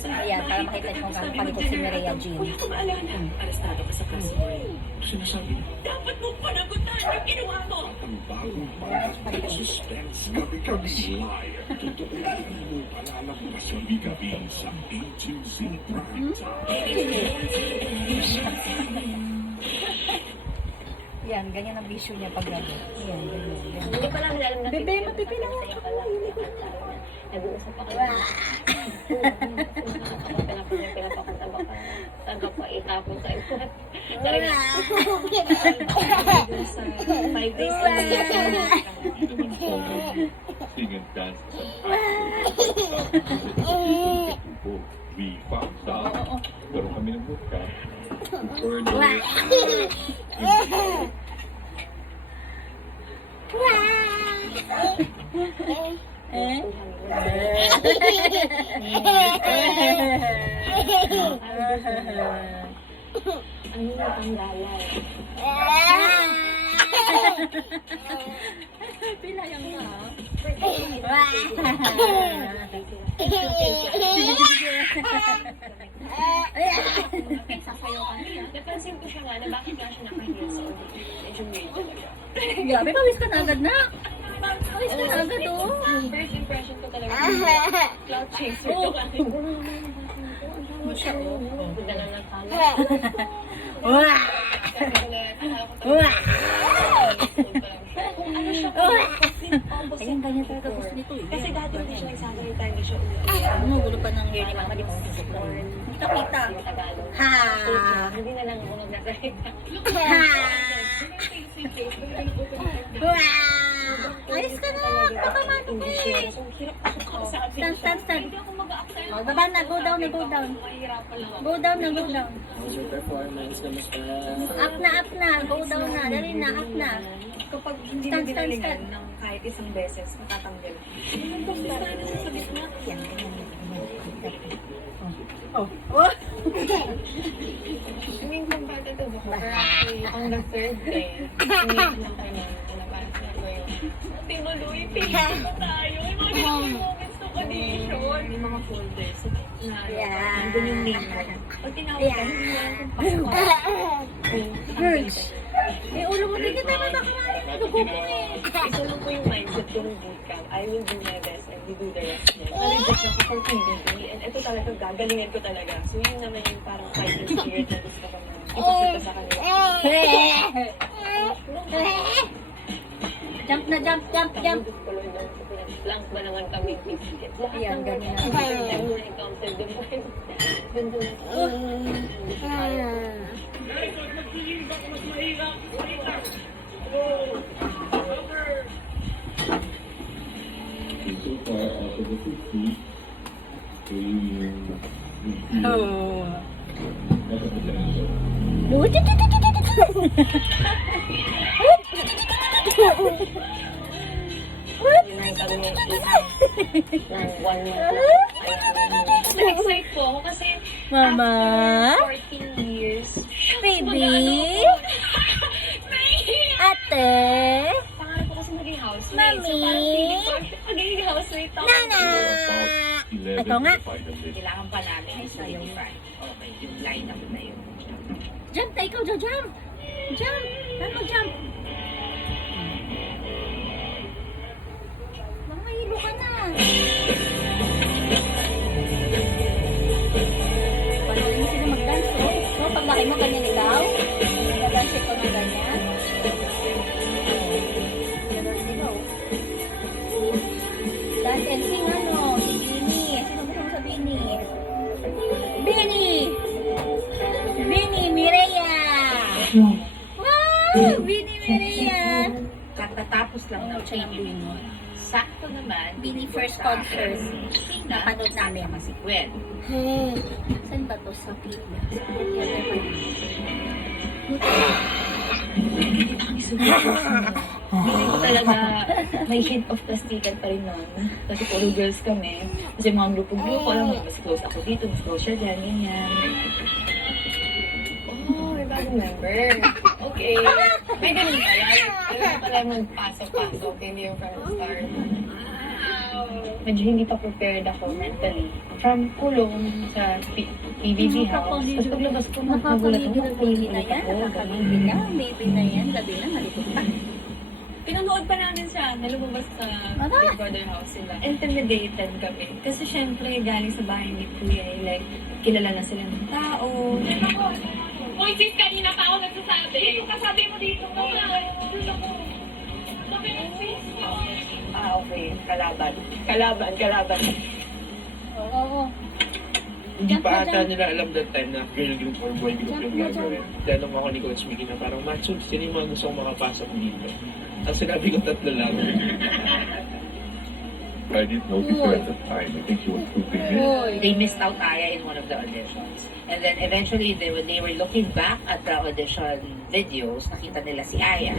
Ayan, para makita niyo kung gaano kalikot si Mireya Jean. Kuya, kung maalala, arestado ka sa kaso mo. Sinasabi mo, Dapat mo panagutan yung ginawa mo! ang bagong parang suspense gabi-gabi. Tutukuyin mo palalabas sa bigabi sa HMC Prime Yan, ganyan ang vision niya pag gabi. Yan, ganyan. Hindi pa namin alam na Bebe, mapipilang ako. Nag-uusap ako. Pinapapunta ba ka? Saan ka pa itapon sa ikot? Talaga. Sa 5 days Sing and dance we found out. Pero kami ng buka. Ano yung panggalay? Pilayang ka. Sasayaw ka niya. Napansin ko siya nga na bakit nga siya naka-heels sa ulit. Medyo weird talaga. Grabe, pawis ka na agad na. Pawis ka na agad, oh. First impression ko talaga. Cloud chaser to ka. Ano siya, oh. Ganun lang tala. Wah! Wah! Ano siya po? Ayun, ganyan talaga gusto nito, eh. Kasi dati hindi siya nagsasalita, hindi siya ulit. Ano, gulo pa ng year ni Mama, di mo susuklong. Kita-kita. Ha! Hindi na lang ako nagsasalita. Ha! Wow! Ayos ka na! Pakamano ko eh! Stand, stand, stand. Oh, baba na, go down na, go down. Go down na, go down. Your performance, kamusta? Up na, go down na. Dali na, up na. Kapag hindi Stand, mo stand, ginalingan stand. ng kahit isang beses, matatanggal. Yan, ganyan. Oh, oh! I mean, compared to before, actually, on the third day, umiyak lang tayo na parang sinabi ko yung, Ate Maluy, pili pa tayo. May mga ganyan moments ng audition. May mga folders na Yeah. nandun yung name mo. Pag tinawag ka, hindi mo alam kung pasok. Birds! Eh, ulo mo din kita, matakamali na dugo mo eh. Isulong ko yung mindset ko ng bootcamp. I will do my best and you do the rest. Nalibot siya ko for PBB. And ito talaga, gagalingan ko talaga. So yun naman yung parang fighting spirit na gusto ko na ipakita sa kanila. Jump na, jump, jump, jump. Tuloy lang sa pinag-plank ba naman kami biscuit. Lahat Ayan, ng ganyan. I'm going to come to the point. So far, out of the 50, Oh. Yun ang kami ng 1 month. Na-excite po ako kasi Mama? 14 years. Baby? Ate? Pangarap ko kasi naging housemate. Mami? So parang feeling ko, magiging housemate ako. Nana? Ito nga. Kailangan pa namin ay solidify. Okay, yung line-up na yun. Jump tayo, ikaw, jump! Jump! Ano, jump? Mahilo ka na. Panood mo sila mag-dance, oh. So, pag laki mo, ganyan ikaw. Mag-dance ikaw ng ganyan. Mag-dance ikaw. Dance and sing, ano? Si Bini. Sino gusto mo sa Bini? Bini! Bini, Mireya! Wow! Bini, Mireya! Katatapos lang ng training mo. Sakto naman. Bini first concert. Napanood namin. Si Gwen. Saan ba to? Sa Pilipinas? Hindi ko talaga may hint of plastikan pa rin nun. Kasi puro girls kami. Kasi mga grupo-grupo, alam mo, mas close ako dito, mas close siya dyan, ganyan. Oh, may bagong member. Okay. May ganun pala. Ganun pala magpasok-pasok, hindi yung from the start. Wow! medyo hindi pa prepared ako mentally. From kulong sa PBB house, tapos paglabas ko, nagulat Nakakagigil ako, ang baby na yan. ako, Nakakagigil na ang baby na yan. Gabi na, malipot pa. Pinanood pa namin siya, nalumabas sa Big Brother house sila. Intimidated kami. Kasi syempre, galing sa bahay ni Kuya, like, kilala na sila ng tao. Uy, sis, kanina pa ako nagsasabi. Yung kasabi mo dito ko. Sabi mo, sis. Okay. Kalaban. Oo. Hindi pa ata nila alam that time na girl group or boy group yung gagawin. Tanong ako ni Coach Mickey na parang, Matsu, sino yung mga gusto kong makapasok dito? Tapos sinabi ko 3 lang. I didn't notice her at the time. I think she was pooping in. They missed out Aya in one of the auditions. And then eventually, when they were looking back at the audition videos, nakita nila si Aya.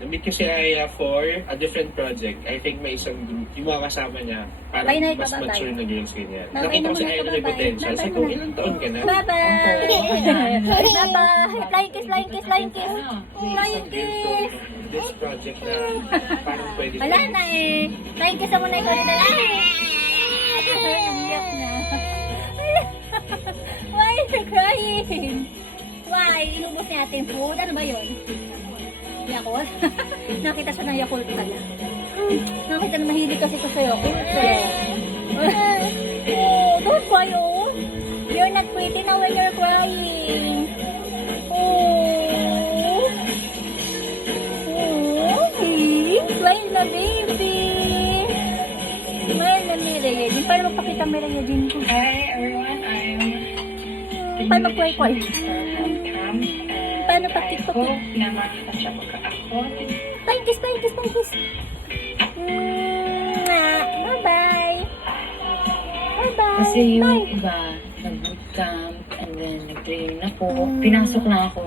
Namit kasi Aya for a different project. I think may isang group, yung mga kasama niya, parang Bye-bye, mas bye-bye. mature na girls ganyan. Bye-bye Nakita ko si na Aya muna, na may bye-bye. potential. Sabi ko, Bye-bye ilang taon ka na? Bye-bye! Bye-bye! Flying kiss! Flying kiss! This project na parang pwede Wala na eh. Flying kiss mo na ikaw nila. Iyak na. Why are you crying? Why? Inubos niya ating food. Ano ba yun? Yakult? Nakita siya ng Yakult pala. Nakita na mahilig kasi ko sa Yakult eh. Oh, don't cry oh. You're not pretty now when you're crying. Oh. Oh, baby. Smile na baby. Smile na Mireya. Din paano magpakita Mireya din ko? Hi everyone, I'm Paano magkway-kway? from camp. Paano I pag-tiktok? hope na makakasya ko ka ako. Flying kiss, flying kiss, flying kiss. Bye-bye. Bye-bye. Kasi yung Bye. iba, nag-bootcamp, and then nag-train ako. Pinasok na ako